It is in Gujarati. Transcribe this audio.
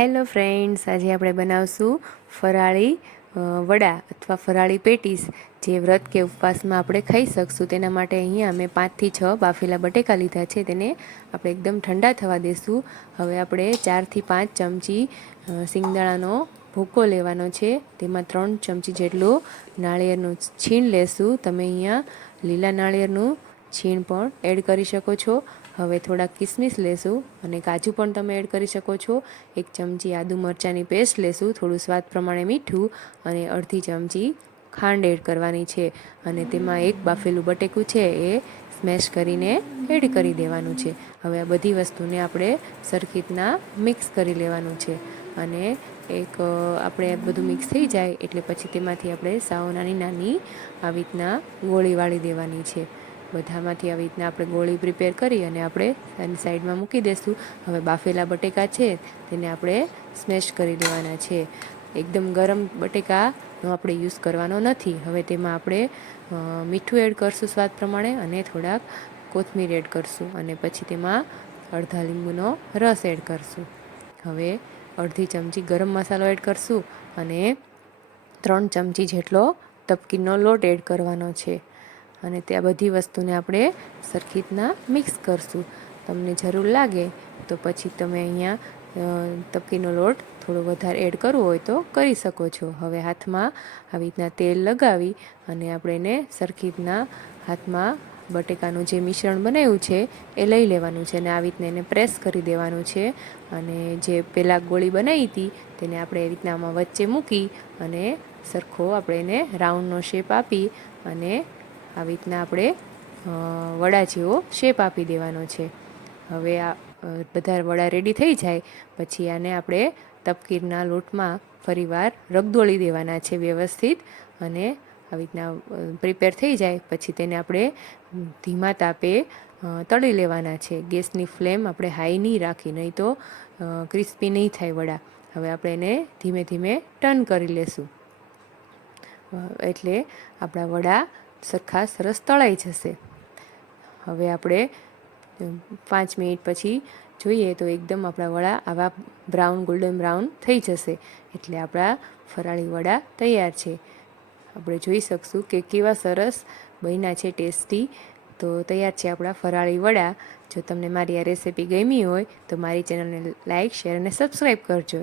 હેલો ફ્રેન્ડ્સ, આજે આપણે બનાવશું ફરાળી વડા અથવા ફરાળી પેટીસ, જે વ્રત કે ઉપવાસમાં આપણે ખાઈ શકશું. તેના માટે અહીંયા અમે 5 થી 6 બાફેલા બટેકા લીધા છે. તેને આપણે એકદમ ઠંડા થવા દેશું. હવે આપણે 4 થી 5 ચમચી સિંગદાણાનો ભૂકો લેવાનો છે. તેમાં 3 ચમચી જેટલું નાળિયેરનું છીણ લેશું. તમે અહીંયા લીલા નાળિયેરનું છીણ પણ એડ કરી શકો છો. હવે થોડાક કિસમિસ લેશું અને કાજુ પણ તમે એડ કરી શકો છો. 1 ચમચી આદુ મરચાંની પેસ્ટ લેશું, થોડું સ્વાદ પ્રમાણે મીઠું અને અડધી ચમચી ખાંડ એડ કરવાની છે. અને તેમાં એક બાફેલું બટેકું છે એ સ્મેશ કરીને એડ કરી દેવાનું છે. હવે આ બધી વસ્તુને આપણે સરખી રીતના મિક્સ કરી લેવાનું છે. અને આપણે બધું મિક્સ થઈ જાય એટલે પછી તેમાંથી આપણે સાવ નાની નાની આવી રીતના ગોળી વાળી દેવાની છે. બધામાંથી આવી રીતના આપણે ગોળી પ્રિપેર કરી અને આપણે એની સાઈડમાં મૂકી દઈશું. હવે બાફેલા બટેકા છે તેને આપણે સ્મેશ કરી લેવાના છે. એકદમ ગરમ બટેકાનો આપણે યુઝ કરવાનો નથી. હવે તેમાં આપણે મીઠું એડ કરશું સ્વાદ પ્રમાણે અને થોડાક કોથમીર એડ કરશું અને પછી તેમાં અડધા લીંબુનો રસ એડ કરશું. હવે અડધી ચમચી ગરમ મસાલો એડ કરશું અને 3 ચમચી જેટલો તપકીનો લોટ એડ કરવાનો છે. અને તે આ બધી વસ્તુને આપણે સરખી રીતના મિક્સ કરશું. તમને જરૂર લાગે તો પછી તમે અહીંયા તપકીનો લોટ થોડો વધારે એડ કરવો હોય તો કરી શકો છો. હવે હાથમાં આવી રીતના તેલ લગાવી અને આપણે એને સરખી રીતના હાથમાં બટેકાનું જે મિશ્રણ બનાવ્યું છે એ લઈ લેવાનું છે અને આવી રીતના એને પ્રેસ કરી દેવાનું છે. અને જે પહેલાં ગોળી બનાવી હતી તેને આપણે એ રીતના આમાં વચ્ચે મૂકી અને સરખો આપણે એને રાઉન્ડનો શેપ આપી અને આવી રીતના આપણે વડા જેવો શેપ આપી દેવાનો છે. હવે આ બધા વડા રેડી થઈ જાય પછી આને આપણે તપકીરના લોટમાં ફરીવાર રગદોળી દેવાના છે વ્યવસ્થિત. અને આવી રીતના પ્રિપેર થઈ જાય પછી તેને આપણે ધીમા તાપે તળી લેવાના છે. ગેસની ફ્લેમ આપણે હાઈ નહીં રાખી, નહીં તો ક્રિસ્પી નહીં થાય વડા. હવે આપણે એને ધીમે ધીમે ટર્ન કરી લેશું એટલે આપણા વડા સરખા સરસ તળાઈ જશે. હવે આપણે 5 મિનિટ પછી જોઈએ તો એકદમ આપણા વડા આવા ગોલ્ડન બ્રાઉન થઈ જશે એટલે આપણા ફરાળી વડા તૈયાર છે. આપણે જોઈ શકશું કે કેવા સરસ બન્યા છે, ટેસ્ટી. તો તૈયાર છે આપણા ફરાળી વડા. જો તમને મારી આ રેસિપી ગમી હોય તો મારી ચેનલને લાઇક, શેર અને સબસ્ક્રાઈબ કરજો.